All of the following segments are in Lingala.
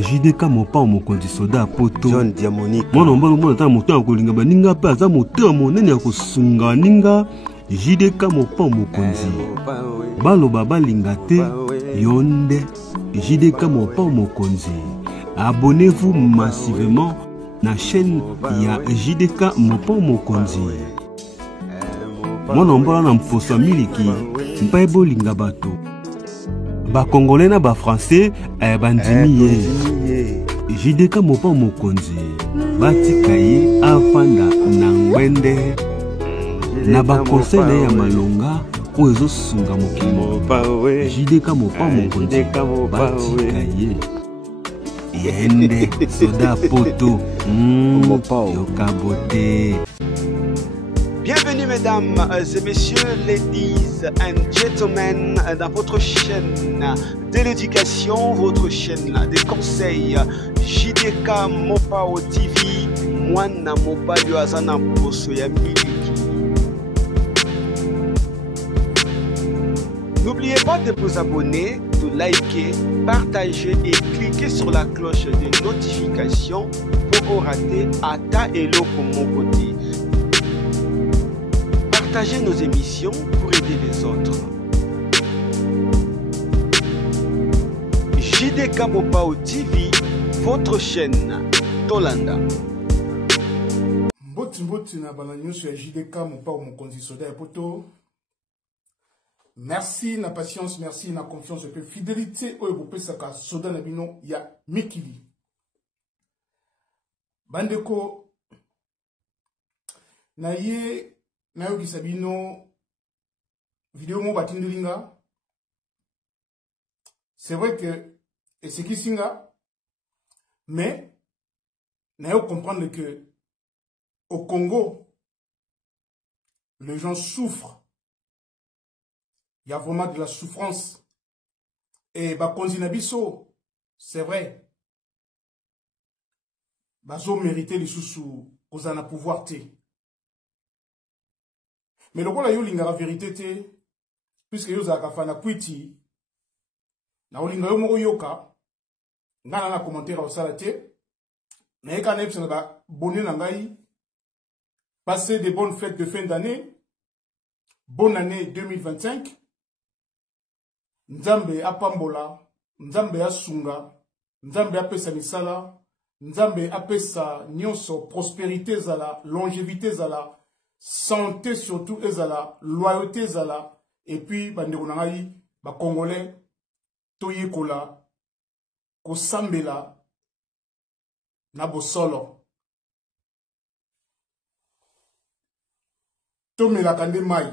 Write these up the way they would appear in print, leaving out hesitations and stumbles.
JDK mopa mokonzi soda poto John Diamonique mwana mbalo mwana ta moto akolinga baninga pe aza moto monene ya kosunga ninga JDK mopa mokonzi baloba balinga te yonde JDK mopa mokonzi. Abonnez-vous massivement na chaîne ya JDK mopa mokonzi. Mwana mbala na mposa miliki mpa bolinga bato ba congolais na ba français bandimi ye JDK mopa mokonzi batika ye afanda na ngwende na ba conseil ya malonga o ezo sunga mokimo JDK mopa mokonzi batika ye yende soda poto yokabote. Bienvenue mesdames et messieurs, ladies and gentlemen, dans votre chaîne de l'éducation, votre chaîne des conseils, JDK Mopao TV, Mwana Mopao Azana Poso ya Miliki. N'oubliez pas de vous abonner, de liker, partager et cliquer sur la cloche de notification pour ne rater Ata Elo Komokoti. Partagez nos émissions pour aider les autres. JDK Mopao TV, votre chaîne, Tolanda. Mboti na bananyo sur JDK Mopao mokonzi soda poto. Merci na patience, merci na confiance et fidélité au Europé saka soda na bino ya mikili. Bandeko na ye Nayo Sabino vidéo mo batindelinga. C'est vrai que et c'est qui singa, mais nayo comprendre que au Congo les gens souffrent. Il y a vraiment de la souffrance et bakonzi na biso, c'est vrai. Bazo mériter les sous aux ana pouvoir té. Mais le rôle de la vérité, puisque vous avez fait un kwiti, na olinga yo moko yoka, ngana na commentaire au salate, na eka na epsana ba bonne na ngai, passez de bonnes fêtes de fin d'année, bonne année 2025, Nzambe apambola, Nzambe asunga, Nzambe apesa misala, Nzambe apesa nyonso, prospérité zala, longévité zala, santé surtout ezala, loyauté ezala, et puis bandeko na ngai ba congolais toyekola kosambela na bosolo tomela kande mai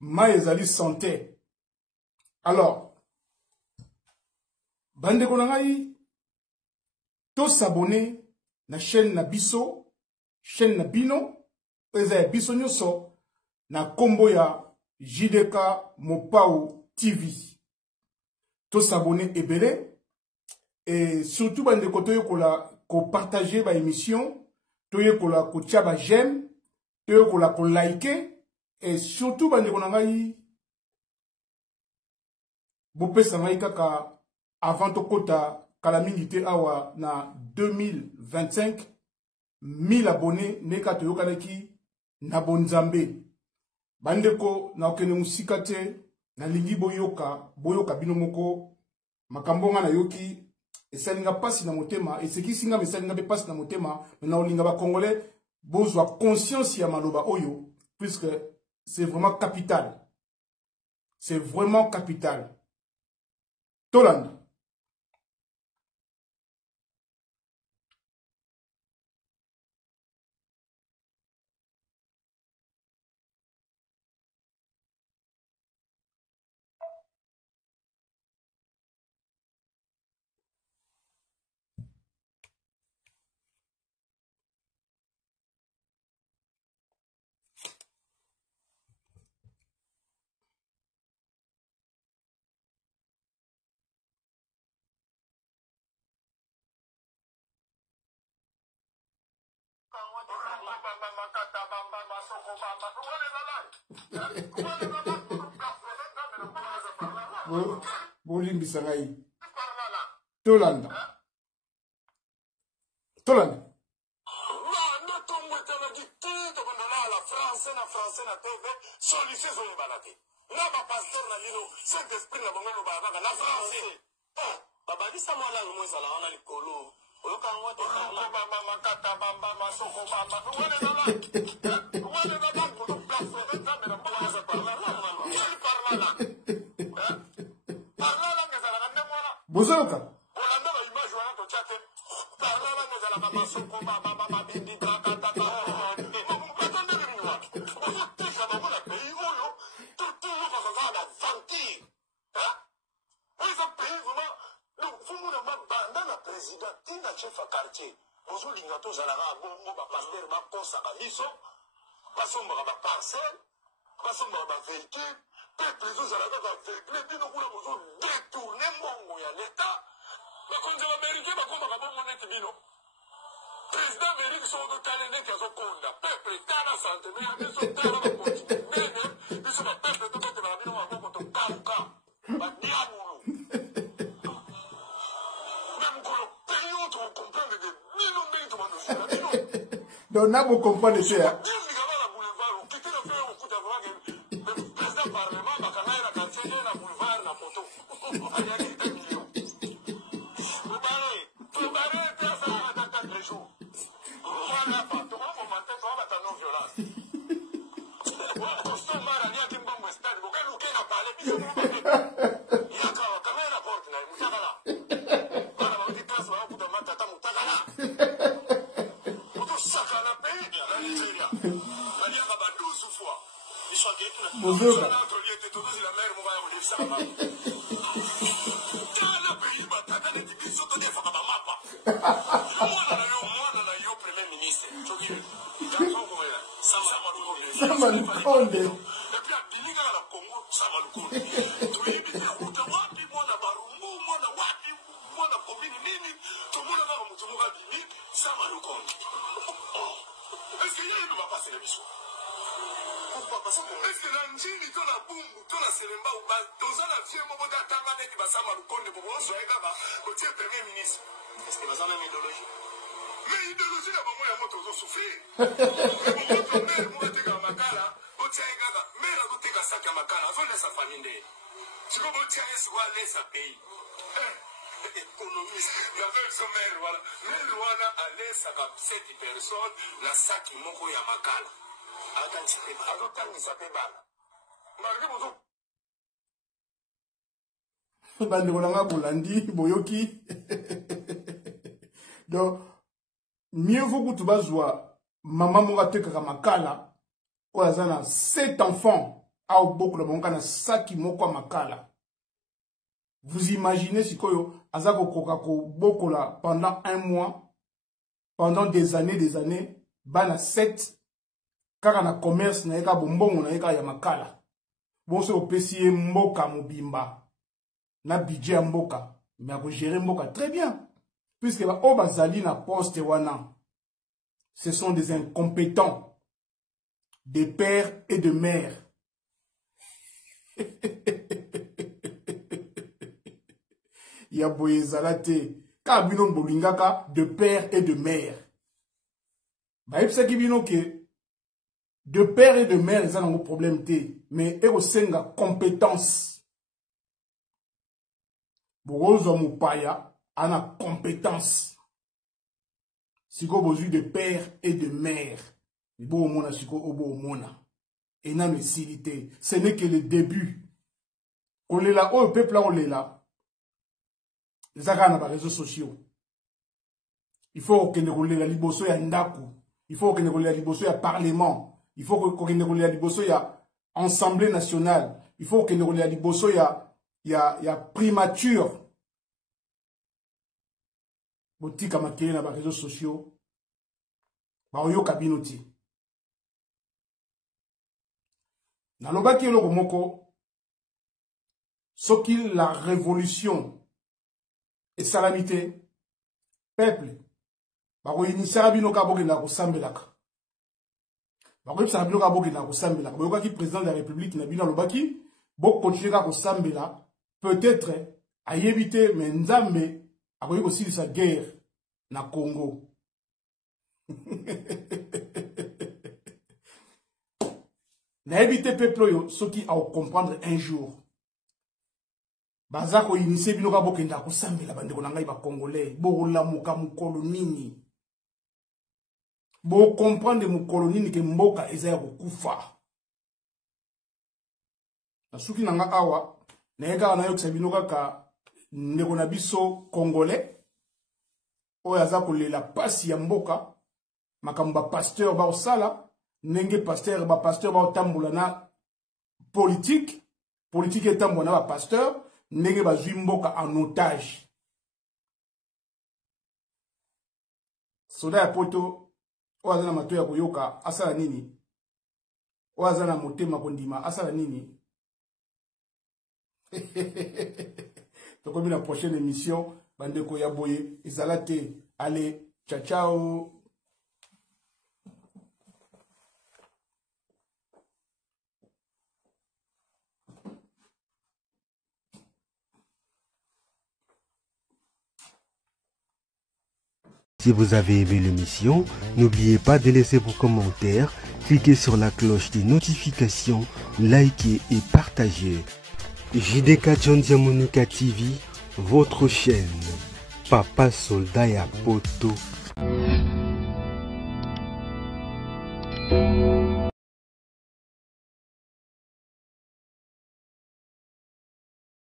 mai ezali santé. Alors, bandeko na ngai, to s'abonner na chaîne na biso, chaîne na bino, eza biso nyoso na kombo ya JDK Mopao TV. To s'abonner ebele et surtout bandeko to yokola ko partager ba émission, to yokola ko tia ba j'aime, to yokola ko liker et surtout bandeko na ngai Bopesa ngai kaka avant to kota kala mingi awa na 2025 1000 abonnés neka to yokanaki na bonzambe bandeko na okene musika te na lingi boyoka bino moko makambo nga na yoki esalinga pasi na motema esekisinga mesalinga be pasi na motema na olinga ba congolais bozwa conscience ya maloba oyo puisque c'est vraiment capital. C'est vraiment capital. Tolanda. Boling bisangai. Tolanda. Tolanda. Français na TV solution zo balate na ba pasteur na lino saint esprit na bongo ba ba na français baba bisa mwala ngo sala wana likolo oyoka ngoto na ba makata bamba masoko bamba wale na la ko place na na ba sa parla la parla la ngezala na mwana Bozoka olanda ba image wana to chate parla la ngezala ba masoko baba bibi kaka chef à quartier, vous avez dit que vous avez bon pasteur, ma poste à Niso, passons par ma parcelle, passons par ma véhicule, peuple, vous avez véhicule, puis nous voulons détourner mon l'État. Mais quand vous américains, comme on a bon monnaie, bino. Président Amérique sont de Calais qui ont conda, peuple, Tana santé, mais ils sont Tana de continuer, mais ils sont peuple, tout le monde a mis en compte, Kaka, Badiamoulou. Donc, là, vous comprenez ça. Donc, mieux vaut que tu vas jouer maman mourate kamakala ou azana 7 enfants à beaucoup de mon kana saki moko makala. Vous imaginez si koyo azako kokako bokola pendant 1 mois, pendant des années, bana 7 kaka na commerce na eka bombongo na eka ya makala. Bon se opesi mboka mobimba na budget ya mboka, mais ako gérer mboka très bien. Puisque ba obazali na poste wana, ce sont des incompétents, des pères et de mères. Ya boyezalate, ka bino bolingaka de père et de mère. Ba epsa ki bino ke de père et de mère ils ont un problème té, mais eko senga compétence. Bozo mupaya ana compétence. Siko bozu de père et de mère. Ibo omona siko obo omona. Et na mesilité. Ce n'est que le début. On est là, oh peuple là on est là. Les agana par réseaux sociaux. Il faut que nous la liboso ya ndaku. Il faut que nous la liboso ya parlement. Il faut que nous la liboso ya assemblée nationale. Il faut que nous la liboso ya primature. Botika makele na ba réseaux sociaux. Ba oyo kabinoti. Na lobaki eloko moko soki la révolution et salamité peuple ba ko initiera bino ka bokenda ko sambelaka. bakoyebisa bino kaka bokenda kosambela boyokaki président de la république na bino alobaki bokontinue kaka kosambela peut-être ayebi te me nzambe akoki kosilisa guerre na Congo. Nayebi te peuple oyo soki aocomprendre un jour baza koinisie bino kaka bokenda kosambela bandeko na ngai bacongolais bolamuka mokolo nini bocomprendre mokolo nini ke mboka eza ya kokufa. Nasuki na nga awa naye kaka nayokisa bino kaka ndeko na biso congolais oyo aza kolela pasi ya mboka makambo bapasteur baosala ndenge bapasteur baotambola na politique etambola na bapasteur ndenge bazwi mboka en otage. Soda ya poto oyo aza na mato ya koyoka asala nini? Oyo aza na motema kondima asala nini? Tokomi la prochaine émission bandeko ya boye ezala te. Allez, ciao ciao. Si vous avez aimé l'émission, n'oubliez pas de laisser vos commentaires, cliquez sur la cloche des notifications, likez et partagez. JDK John Diamonuka TV, votre chaîne. Papa Soldat ya Poto.